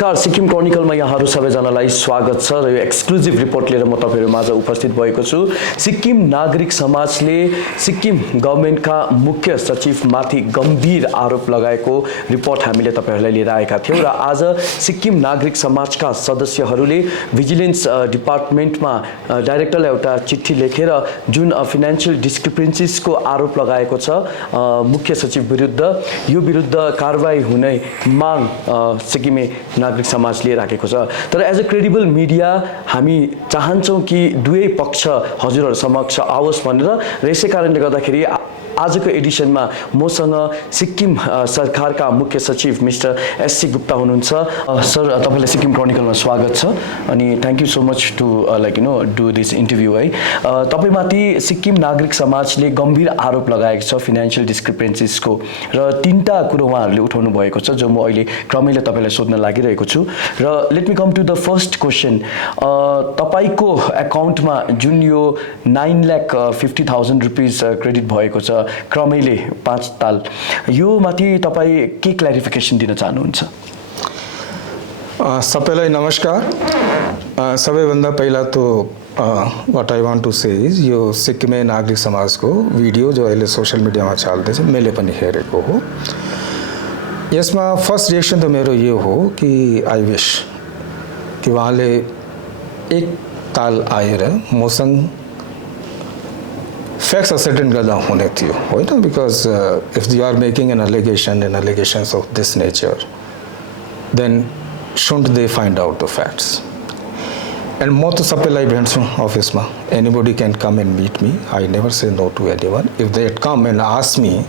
नमस्कार सिक्किम क्रोनिकलमा यहाँहरू सबैजनालाई स्वागत छ र यो एक्सक्लुजिभ रिपोर्ट लिएर म तपाईहरुमाझ उपस्थित भएको छु। सिक्किम नागरिक समाजले सिक्किम गभर्नमेन्टका मुख्य सचिवमाथि गम्भीर आरोप लगाएको रिपोर्ट हामीले तपाईहरुलाई लिएर आएका थियौं र आज सिक्किम नागरिक समाजका सदस्यहरूले भिजिलेन्स डिपार्टमेन्टमा डाइरेक्टरलाई एउटा चिठी लेखेर जुन फाइनान्शियल डिस्क्रिपेन्सीजको आरोप लगाएको छ मुख्य सचिव विरुद्ध यो विरुद्ध कारबाही हुने माग सिक्किमे नागरिक समाजले राखेको छ। तर एज अ क्रेडिबल मिडिया हामी चाहन्छौं कि दुवै पक्ष हजुरहरु समक्ष आओस् भनेर र यसै कारणले गर्दाखेरि आजको एडिसनमा मसँग सिक्किम सरकारका मुख्य सचिव मिस्टर एससी गुप्ता हुनुहुन्छ। सर तपाईलाई सिक्किम क्रोनिकलमा स्वागत छ अनि thank you so much to do this interview है। तपाईमाथि सिक्किम नागरिक समाजले गम्भीर आरोप लगाएको छ फाइनान्शियल डिस्क्रिपेन्सीजको र तीनटा कुरो उहाँहरूले उठाउनु भएको छ जो म अहिले क्रमैले तपाईलाई सोध्न लागिरहेको छु र let me come to the first question. तपाईको एकाउन्टमा जुन यो 9,50,000 रुपीस क्रेडिट भएको छ क्रमैले 5 ताल यो माथि तपाई के क्ल्यारिफिकेसन दिन चाहनुहुन्छ? सबैलाई नमस्कार। सबैभन्दा पहिला तो what I want to say is यो सिक्किमे नागरिक समाजको भिडियो जो अहिले सोशल मिडियामा चल्दैछ मैले पनि हेरेको हो। यसमा फर्स्ट रिएक्सन त मेरो यो हो कि आई विश कि उहाँले एक ताल आएर मसँग facts ascertain गर्दा हुने थियो होइन। Because if you are making an allegation and allegations of this nature then shouldn't they find out the facts. And म त सबैलाई भेट्छु अफिसमा, anybody can come and meet me, I never say no to anyone. If they come and ask me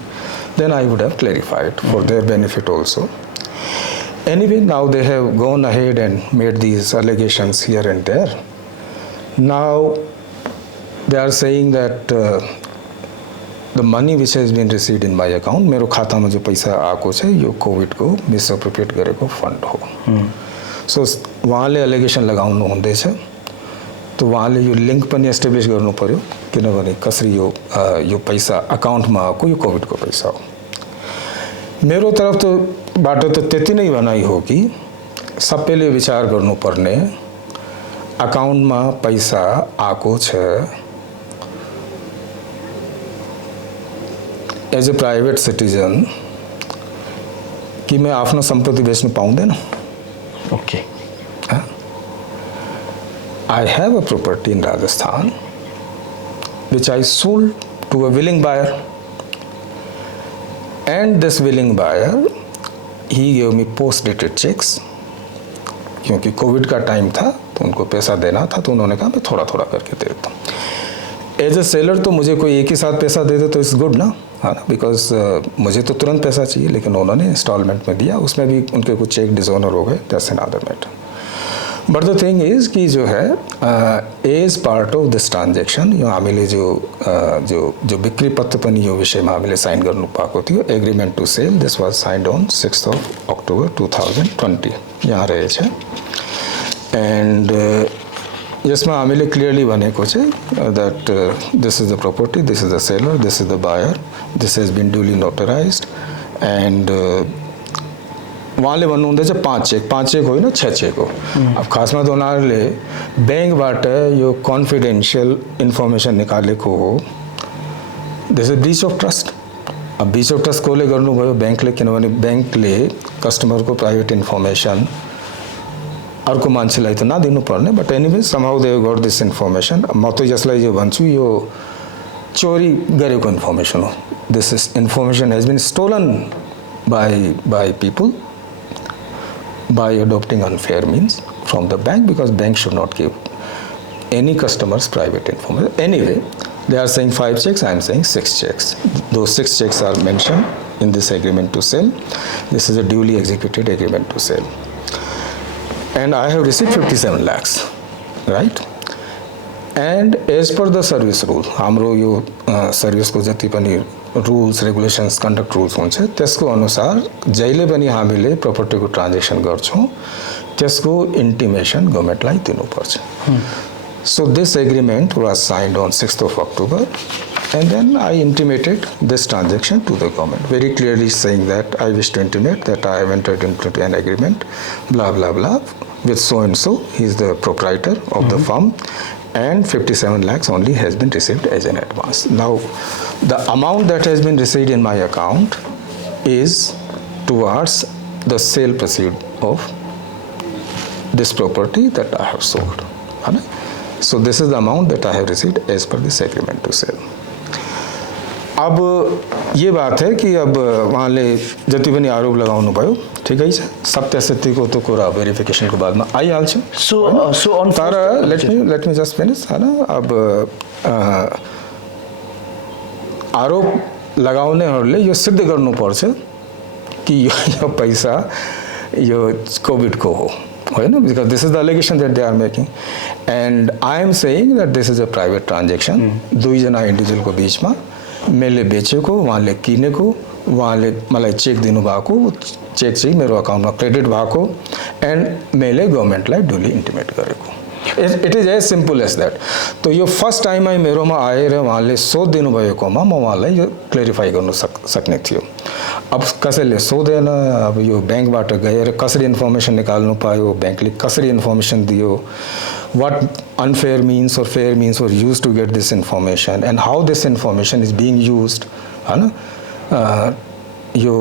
then I would have clarified for their benefit also. Anyway, now they have gone ahead and made these allegations here and there. Now they are saying that the money which has been received in my account, मेरो खातामा जो पैसा आएको छ यो कोभिडको मिसअप्रोप्रिएट गरेको fund हो। सो उहाँले एलिगेसन लगाउनु हुँदैछ तो उहाँले यो लिंक पनि एस्टाब्लिश गर्नु पर्यो किनभने कसरी यो पैसा अकाउन्टमा आएको यो कोभिडको पैसा हो। मेरो तरफ तो बाटो त त्यति नै भनाइ हो कि सबैले विचार गर्नुपर्ने अकाउन्टमा पैसा आएको छ एज अ प्राइवेट सिटिजन कि मैं आफ्नो सम्पत्ति बेच्नु पाउँदैन। Okay I have a property in Rajasthan which I sold to a willing buyer, and this willing buyer he gave me post dated checks क्योंकि कोविड का टाइम था तो उनको पैसा देना था तो उन्होंने कहा मैं थोड़ा थोड़ा करके दे देता हूँ। एज ए सेलर तो मुझे कोई एक ही साथ पैसा दे दे तो इट्स गुड ना, हाँ ना, बिकॉज मुझे तो तुरंत पैसा चाहिए लेकिन उन्होंने इंस्टॉलमेंट में दिया, उसमें भी उनके कुछ चेक डिसऑनर हो गए, that's another matter. But the thing is कि जो है as part of this transaction यो हामीले जो बिक्री पत्र पनि यो विषयमा हामीले साइन गर्नु पाएको थियो। Agreement to sell this was signed on 6 October 2020 यहाँ रहेछ। एन्ड यसमा हामीले क्लियरली भनेको चाहिँ that this is the property, this is the seller, this is the buyer, this has been duly notarised. And उहाँले भन्नुहुँदैछ 5 चेक होइन 6 चेक हो। अब खासमा त उनीहरूले ब्याङ्कबाट यो कन्फिडेन्सियल इन्फर्मेसन निकालेको हो। This is breach of trust. अब ब्रिच अफ ट्रस्ट कसले गर्नुभयो? ब्याङ्कले, किनभने ब्याङ्कले कस्टमरको प्राइभेट इन्फर्मेसन अर्को मान्छेलाई त नदिनु पर्ने। But anyway somehow they got this information. म त यसलाई यो भन्छु यो चोरी गरेको इन्फर्मेसन हो। This is information has been stolen by people by adopting unfair means from the bank, because bank should not give any customers private information. Anyway, they are saying 5 checks, I am saying 6 checks. Those 6 checks are mentioned in this agreement to sell. This is a duly executed agreement to sell. And I have received 57 lakhs, right? And as per the service rule, हाम्रो यो सर्भिसको जति पनि rules regulations conduct rules हुन्छ त्यसको अनुसार जहिले पनि हामीले प्रपर्टीको transaction गर्छौँ त्यसको इन्टिमेसन गभर्नमेन्टलाई दिनुपर्छ। So this agreement was signed on 6 October And then I intimated this transaction to the government, very clearly saying that I wish to intimate that I have entered into an agreement, blah, blah, blah, with so and so. He is the proprietor of the firm, and 57 lakhs only has been received as an advance. Now, the amount that has been received in my account is towards the sale proceed of this property that I have sold. So this is the amount that I have received as per this agreement to sell. अब ये बात है कि अब उहाँले जति पनि आरोप लगाउनु भयो ठिकै छ, सत्यासत्यको त कुरा भेरिफिकेसनको बादमा आइहाल्छ। सो अन तर लेट मी जस्ट फिनिश हैन। अब आरोप लगाउनेहरूले यो सिद्ध गर्नुपर्छ कि यो पैसा यो कोभिडको हो, होइन? Because this is the allegation that they are making, and I am saying that this is a private transaction. दुईजना इन्डिभिजुअलको बिचमा मैले बेचेको, उहाँले किनेको, उहाँले मलाई चेक दिनुभएको, चेक चाहिँ मेरो अकाउन्टमा क्रेडिट भएको, एन्ड मैले गभर्मेन्टलाई डुली इन्टिमेट गरेको। It is as simple as that. त यो फर्स्ट टाइममै मेरोमा आएर उहाँले सोधिदिनु भएकोमा म उहाँलाई यो क्लेरिफाई गर्नु सक्ने थियो। अब कसैले सोधेन, अब यो ब्याङ्कबाट गएर कसरी इन्फर्मेसन निकाल्नु पायो, ब्याङ्कले कसरी इन्फर्मेसन दियो, what unfair means or fair means were used to get this information, and how this information is being used, हैन? यो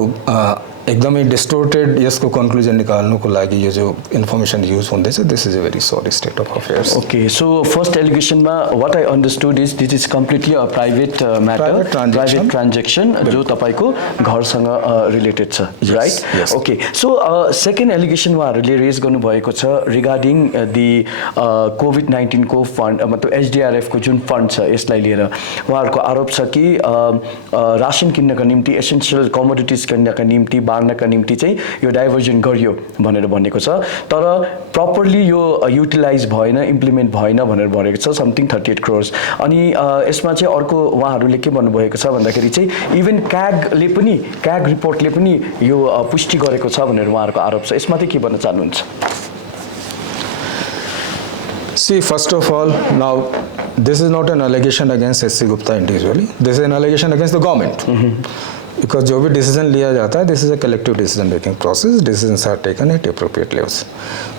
एकदमै डिस्टोर्टेड यसको कन्क्लुजन निकाल्नुको लागि यो जो इन्फर्मेसन युज हुँदैछ, this is a very sorry state of affairs. Okay, so first एलिगेसनमा what I understood is this is completely a private matter, private transaction जो तपाईँको घरसँग रिलेटेड छ, right? Okay, so second allegation उहाँहरूले raise गर्नुभएको छ regarding दि कोभिड-19को fund, मतलब एचडिआरएफको जुन fund छ यसलाई लिएर उहाँहरूको आरोप छ कि रासन किन्नका निम्ति, एसेन्सियल कमोडिटिज किन्नका निम्ति, बाँड्नका निम्ति चाहिँ यो डाइभर्जन गरियो भनेर भनेको छ, तर प्रपरली यो युटिलाइज भएन, इम्प्लिमेन्ट भएन भनेर भनेको छ, समथिङ 38 करोड। अनि यसमा चाहिँ अर्को उहाँहरूले के भन्नुभएको छ भन्दाखेरि चाहिँ इभन क्याग रिपोर्टले पनि यो पुष्टि गरेको छ भनेर उहाँहरूको आरोप छ। यसमा चाहिँ के भन्न चाहनुहुन्छ? See, first of all, now this is not an allegation against SC Gupta individually. This is an allegation against the government. Because जो भी डिसीजन लिया जाता है, this is a collective decision making process, decisions are taken at appropriate levels.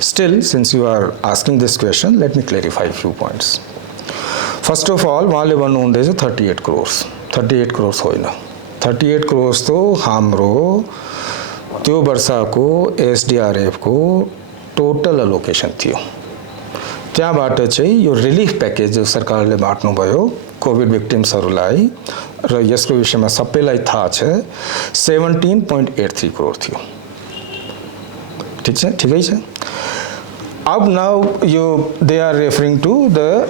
Still, since you are asking this question, let me clarify few points. First of all उहाँले भन्नुहुँदैछ 38 करोड। 38 करोड होइन, 38 करोड तो हाम्रो त्यो वर्षको एसडिआरएफको टोटल अलोकेसन थियो। त्यहाँबाट चाहिँ यो रिलिफ प्याकेज जो सरकारले बाँड्नुभयो कोभिड भिक्टिम्सहरूलाई, र यसको विषयमा सबैलाई थाहा छ, 17.83 करोड थियो। ठिक छ, ठिकै छ। अब नाउ यो they are referring to the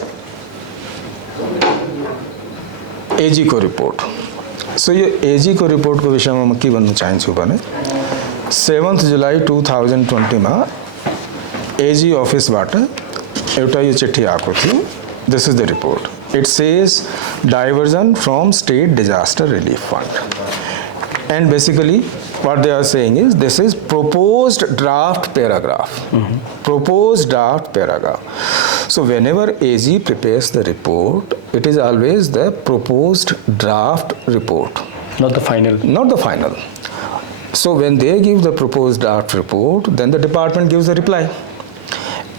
AG को रिपोर्ट। सो यो एजी को रिपोर्टको विषयमा म के भन्न चाहन्छु भने 7 जुलाई 2020 मा एजी अफिसबाट एउटा यो चिठी आएको थियो। This is the report. It says diversion from state disaster relief fund, and basically what they are saying is this is proposed draft paragraph. Proposed draft paragraph. So whenever AG prepares the report, it is always the proposed draft report, not the final. Not the final. So when they give the proposed draft report, then the department gives a reply,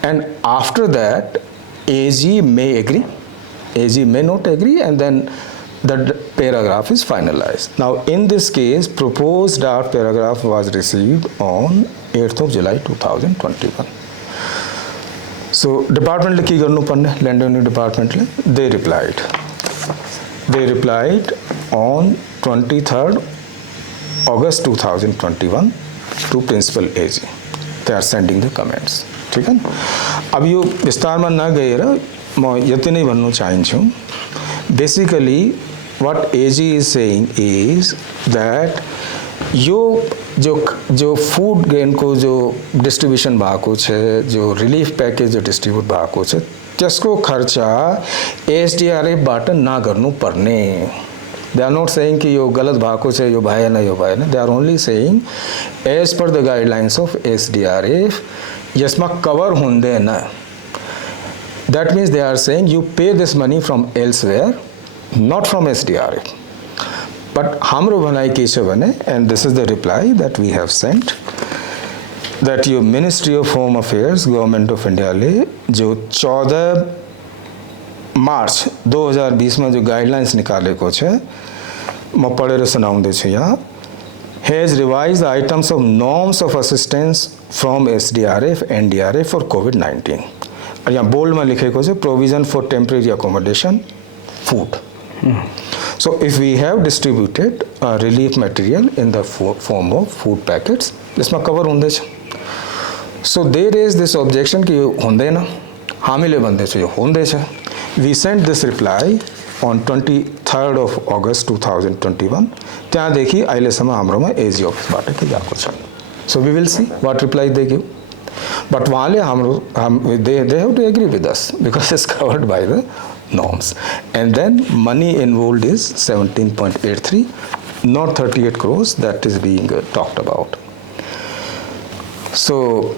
and after that AG may agree, AG may not agree, and then the paragraph is finalized. Now in this case, proposed draft paragraph was received on 8th of July 2021. So department le ke garnu parne, land revenue department le, they replied on 23rd August 2021 to principal AG. They are sending the comments. ठीक है। अब यो विस्तारमा नगएर म यति नै भन्नु चाहन्छु। Basically what AG is saying is that यो जो फूड ग्रेनको जो डिस्ट्रिब्युसन भएको छ, जो रिलिफ प्याकेज जो डिस्ट्रिब्युट भएको छ, त्यसको खर्चा एसडिआरएफबाट नगर्नु पर्ने। दे आर नॉट सेइङ कि यो गलत भएको छ, यो भएन, यो भएन। They are only saying as per the guidelines of SDRF यसमा कवर हुँदैन। That means they are saying you pay this money from elsewhere not from SDRF. But हाम्रो भनाइ के छ भने, and this is the reply that we have sent, that your Ministry of Home Affairs, Government of India ले जो 14 मार्च 2020 में जो guidelines निकालेको छ, म पढेर सुनाउँदैछु यहाँ, has revised the items of norms of assistance from SDRF, NDRF for COVID-19. और यहाँ बोल्ड में लिखेको छ, provision for temporary accommodation, food. So if we have distributed relief material in the form of food packets, इसमें cover हुँदैछ. So there is this objection कि यो हुँदैन, हामीले भन्दैछु यो हुँदैछ. We sent this reply on 23rd of August 2021. त्यहाँदेखि अहिलेसम्म हाम्रोमा एजी अफिसबाट के गएको छ. So we will see what reply they give. But वहाँले they have to agree with us because it's covered by the norms. And then money involved is 17.83, not 38 crores that is being talked about. So,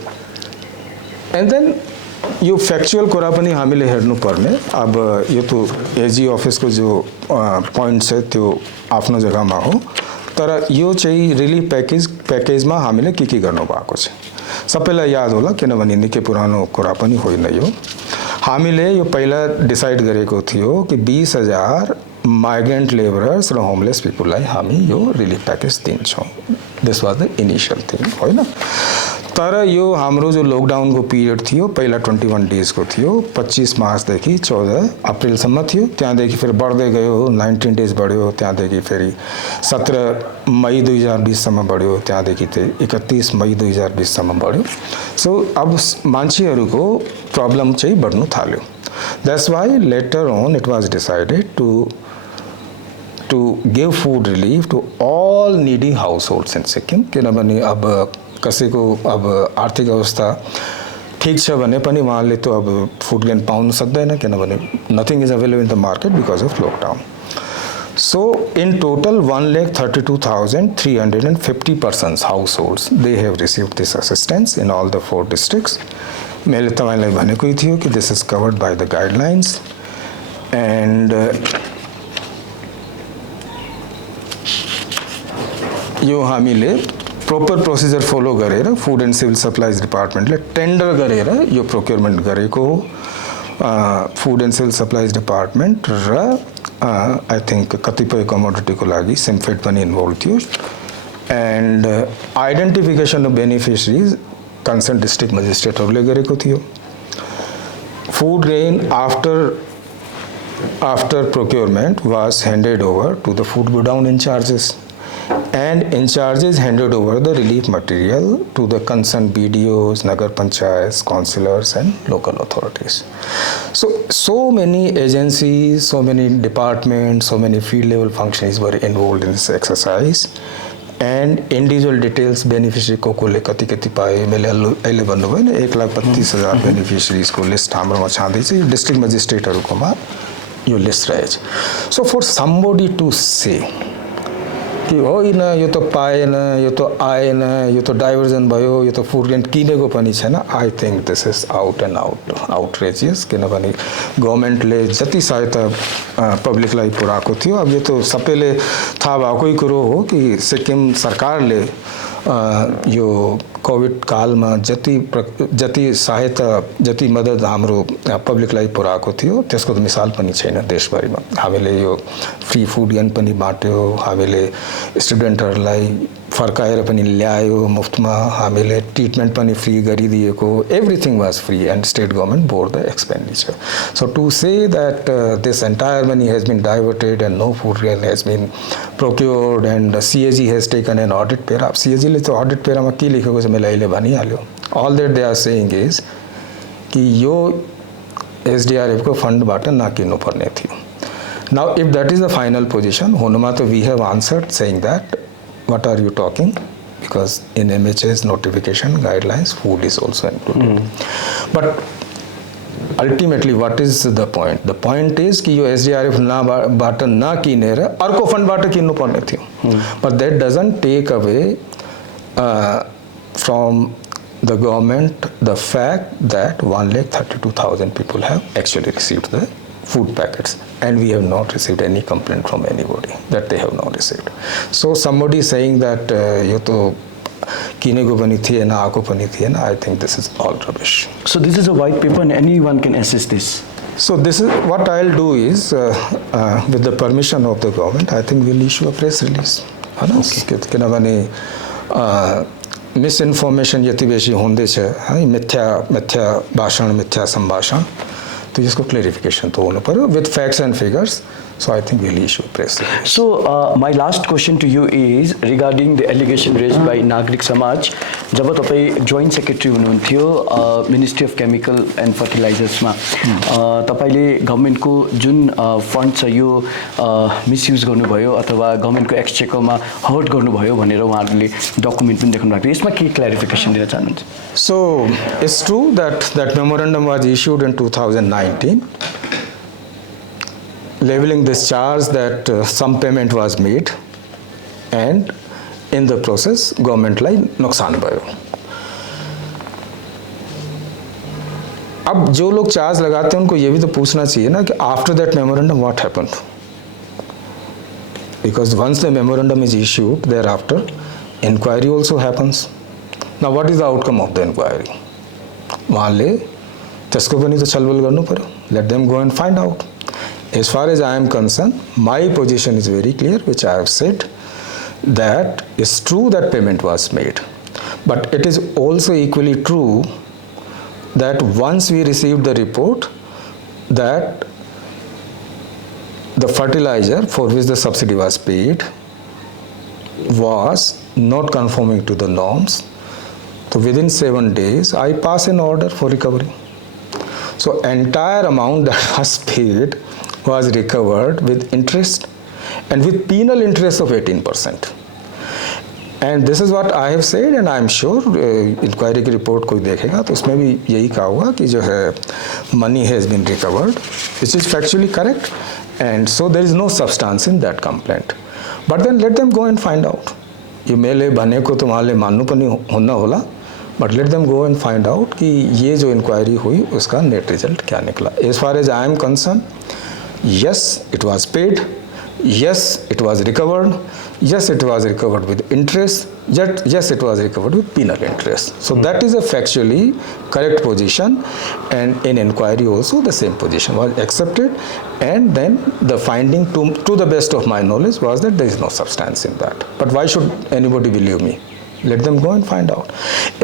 and then yo factual कुरा पनि हामीले हेर्नु पर्ने. अब यो त एजी अफिसको जो पॉइंट छ त्यो आफ्नो जग्गामा हो, तर यो चाहिँ रिलिफ प्याकेजमा हामीले के गर्नु भएको छ सबैलाई याद होला, किनभने निकै पुरानो कुरा पनि होइन यो. हामीले यो पहिला डिसाइड गरेको थियो कि 20,000 माइग्रेन्ट लेबरर्स र होमलेस पिपुललाई हामी यो रिलिफ प्याकेज दिन्छौँ. This was the initial thing, होइन. तर यो हाम्रो जो लकडाउनको पिरियड थियो पहिला 21 डेजको थियो, 25 मार्चदेखि 14 अप्रिलसम्म थियो. त्यहाँदेखि फेरि बढ्दै गयो, 19 डेज बढ्यो, त्यहाँदेखि फेरि 17 मई 2020सम्म बढ्यो, त्यहाँदेखि चाहिँ 31 मई 2020सम्म बढ्यो. सो अब मान्छेहरूको प्रब्लम चाहिँ बढ्नु थाल्यो. That's why later on it was decided to give food relief to all needy households in Sikkim. किनभने अब कसैको अब आर्थिक अवस्था ठीक छ भने पनि उहाँले त अब फुड ग्रेन पाउन सक्दैन, किनभने nothing is available in the market because of lockdown. So in total 132,350 persons households they have received this assistance in all the 4 districts. मैले तपाईलाई भनेकै थियो कि this is covered by the guidelines and यो हामीले proper procedure follow गरेर food and civil supplies डिपार्टमेन्टले tender गरेर यो प्रोक्योरमेन्ट गरेको हो. Food and civil supplies department र आई थिंक कतिपय कमोडिटीको लागि सिम्फेड पनि इन्भल्भ थियो. And identification of beneficiaries concerned district मजिस्ट्रेटहरूले गरेको थियो. Food grain after procurement was handed over to the food godown in charges, and in charges handed over the relief material to the concerned BDOs, Nagar Panchayats, councillors and local authorities. So many agencies, so many departments, so many field level functionaries were involved in this exercise, and individual details beneficiary को ले कति पाए मैले अहिले भन्नुभयो नि 1,32,000 beneficiaries को list हाम्रोमा छाँदैछ. यो डिस्ट्रिक्ट मजिस्ट्रेटहरुकोमा यो लिस्ट रहेछ. सो फर समबडी टु से कि होइन यो त पाएन, यो त आएन, यो त डाइभर्जन भयो, यो त फुड ग्रेन किनेको पनि छैन, I think this is out and outrageous. किनभने गभर्मेन्टले जति सहायता पब्लिकलाई पुर्याएको थियो, अब यो त सबैले थाहा भएकै कुरो हो कि सिक्किम सरकारले यो कोभिड कालमा जति सहायता जति मद्दत हाम्रो पब्लिकलाई पुर्याएको थियो त्यसको त मिसाल पनि छैन देशभरिमा. हामीले यो फ्री फुड ग्रेन पनि बाँट्यो, हामीले स्टुडेन्टहरूलाई फर्काएर पनि ल्यायो मुफ्तमा, हामीले ट्रिटमेन्ट पनि फ्री गरिदिएको, everything was free and state government bore the expenditure. So to say that this entire money has been diverted and no food grain has been procured and CAG has taken an audit para. CAG ले त audit पेरामा के लेखेको छ मैले अहिले भनिहाल्यो. All that they are saying is कि यो SDRF को फन्डबाट नकिन्नु पर्ने थियो. Now if that is the final position हुनुमा त we have answered saying that what are you talking, because in MHA's notification guidelines food is also included. But ultimately what is the point? The point is कि यो SDRF बाट ना किनेर अर्को फन्डबाट किन्नु पर्ने थियो. But that doesn't take away from the government the fact that 1,32,000 people have actually received the food packets. and we have not received any complaint from anybody that they have not received. So somebody saying that यो तो किनेको पनि थिएन आको पनि थिएन, I think this is all rubbish. So this is a white paper and anyone can access this. So this is what I'll do is with the permission of the government, I think we'll issue a press release. है ना? किनभने misinformation यति बेसी हुँदैछ है, मिथ्या भाषण, मिथ्या सम्भाषण, तो यसको क्लेरिफिकेसन त हुनु पर्यो with facts and figures. So I think we'll issue a press release. So my last question to you is regarding the allegation raised by नागरिक समाज. जब तपाईँ जोइन्ट सेक्रेटरी हुनुहुन्थ्यो मिनिस्ट्री अफ केमिकल एन्ड फर्टिलाइजर्समा, तपाईँले गभर्मेन्टको जुन फन्ड छ यो misuse गर्नुभयो अथवा गभर्मेन्टको एक्सचेकरमा हर्ट गर्नुभयो भनेर उहाँहरूले डकुमेन्ट पनि देखाउनु भएको थियो. यसमा के क्ल्यारिफिकेसन दिन चाहनुहुन्छ? So it's true that memorandum was issued in 2019. Labeling this charge that some payment was made and in the process government लाई नुकसान भयो. अब जो लोग चार्ज लगाते हैं उनको ये भी तो पूछना चाहिए ना कि after that memorandum what happened, because once the memorandum is issued thereafter inquiry also happens. Now what is the outcome of the inquiry? उहाँले त्यसको पनि तो छलफल गर्नु पर्यो. Let them go and find out. As far as I am concerned, my position is very clear, which I have said, that it's true that payment was made. But it is also equally true that once we received the report that the fertilizer for which the subsidy was paid was not conforming to the norms, so within 7 days, I pass an order for recovery. So entire amount that was paid was recovered with interest and with penal interest of 18%. And this is what I have said, and I am sure inquiry की report कोई देखेगा तो उसमें भी यही कहा हुआ कि जो है money has been recovered, which is factually correct, and so there is no substance in that complaint. But then let them go and find out. ये मेले बने को तो वहाँ ले मानू पनि होना होला, but let them go and find out कि ये जो inquiry हुई उसका net result क्या निकला. As far as I am concerned, yes, it was paid. Yes, it was recovered. Yes, it was recovered with interest. Yes, it was recovered with penal interest. So that is a factually correct position, and in inquiry also the same position was accepted. And then the finding, to the best of my knowledge, was that there is no substance in that. But why should anybody believe me? Let them go and find out.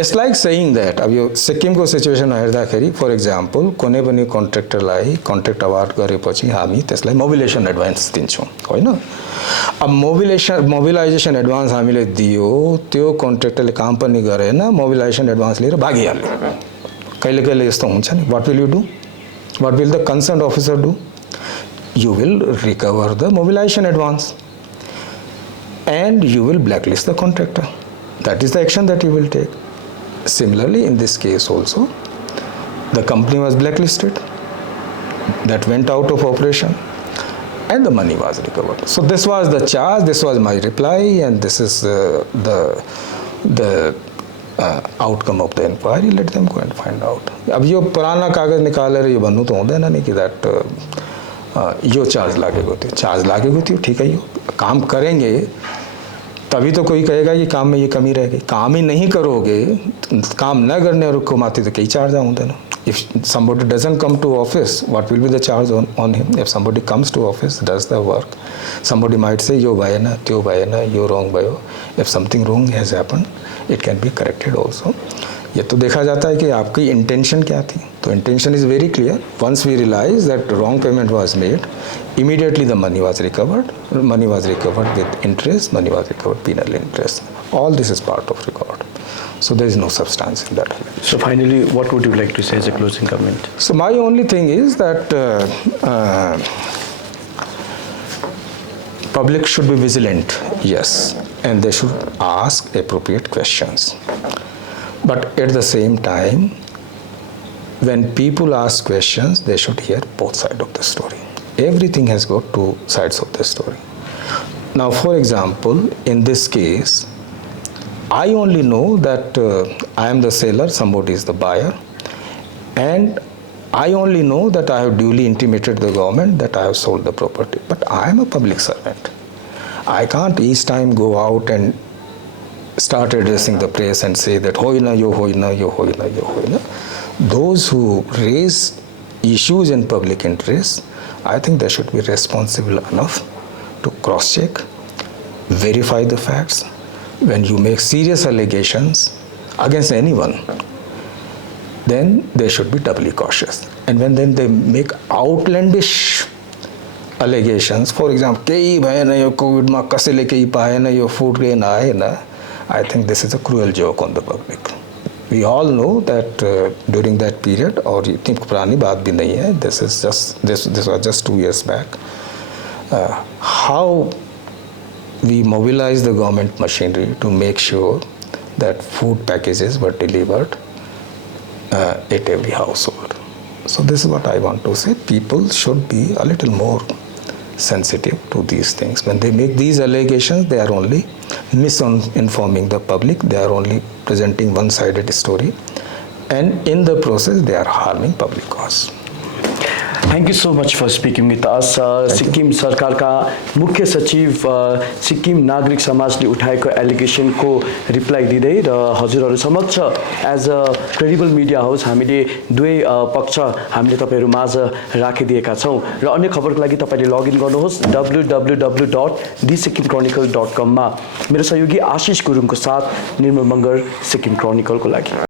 It's like saying that अब यो सिक्किमको situation हेर्दाखेरि for example कुनै पनि कन्ट्र्याक्टरलाई contract award गरेपछि हामी त्यसलाई mobilisation advance दिन्छौँ होइन. अब मोबिलाइजेसन एडभान्स हामीले दियो, त्यो कन्ट्र्याक्टरले काम पनि गरेन, मोबिलाइजेसन एडभान्स लिएर भागिहाल्यो. कहिले कहिले यस्तो हुन्छ नि. What will you do? What will the concern officer do? You will recover the mobilisation advance and you will blacklist the contractor. That is the action that you will take. Similarly, in this case also, the company was blacklisted, that went out of operation, and the money was recovered. So this was the charge, this was my reply, and this is the outcome of the inquiry. Let them go and find out. अब यो पुराना कागज निकालेर यो भन्नु त हुँदैन नि कि that yo charge लागेको थियो. चार्ज लागेको थियो, ठीक है, यो काम करेंगे तभी तो कोई कहेगा कि काम में ये कमी रह गई. काम ही नहीं करोगे, काम न करने को माती तो कई चार्ज हुँदैन. If somebody doesn't come to office, what will be the charge on him? If somebody comes to office, does the work, somebody might say यो भएन, त्यो भएन, यो wrong भयो. If something wrong has happened, it can be corrected also. ये तो देखा जाता है कि आपकी इंटेंशन क्या थी. तो intention is very clear. Once we realise that wrong payment was made, immediately the money was recovered. Money was recovered with interest. Money was recovered penal interest. All this is part of record. So there is no substance in that. So finally, what would you like to say as a closing comment? So my only thing is that public should be vigilant, yes, and they should ask appropriate questions. But at the same time, when people ask questions, they should hear both sides of the story. Everything has got two sides of the story. Now, for example, in this case, I only know that I am the seller, somebody is the buyer, and I only know that I have duly intimated the government that I have sold the property. But I am a public servant. I can't each time go out and start addressing the press and say that hoina yo hoina yo hoina yo hoina. Those who raise issues in public interest, I think they should be responsible enough to cross-check, verify the facts. When you make serious allegations against anyone, then they should be doubly cautious. And when then they make outlandish allegations, for example, केही भएन यो कोभिडमा कसैले केही पाएन यो food rain आएन, I think this is a cruel joke on the public. We all know that during that period, और इतनी पुरानी बात भी नहीं है, this was just 2 years back, how we mobilized the government machinery to make sure that food packages were delivered at every household. So this is what I want to say. People should be a little more sensitive to these things. When they make these allegations, they are only misinforming the public. They are only presenting one-sided story. And in the process, they are harming public cause. Thank you so much for speaking with us. Sikkim सरकारका मुख्य सचिव सिक्किम नागरिक समाजले उठाएको एलिगेसनको reply दिँदै र हजुरहरू समक्ष as a credible media house हामीले दुवै पक्ष हामीले तपाईहरु माझ राखिदिएका छौं र अन्य खबरको लागि तपाईले लगइन गर्नुहोस् www.thesikkinchronicle.com मा मेरो सहयोगी आशिष गुरुङको साथ निर्मल मगर सिक्किम क्रोनिकलको लागि।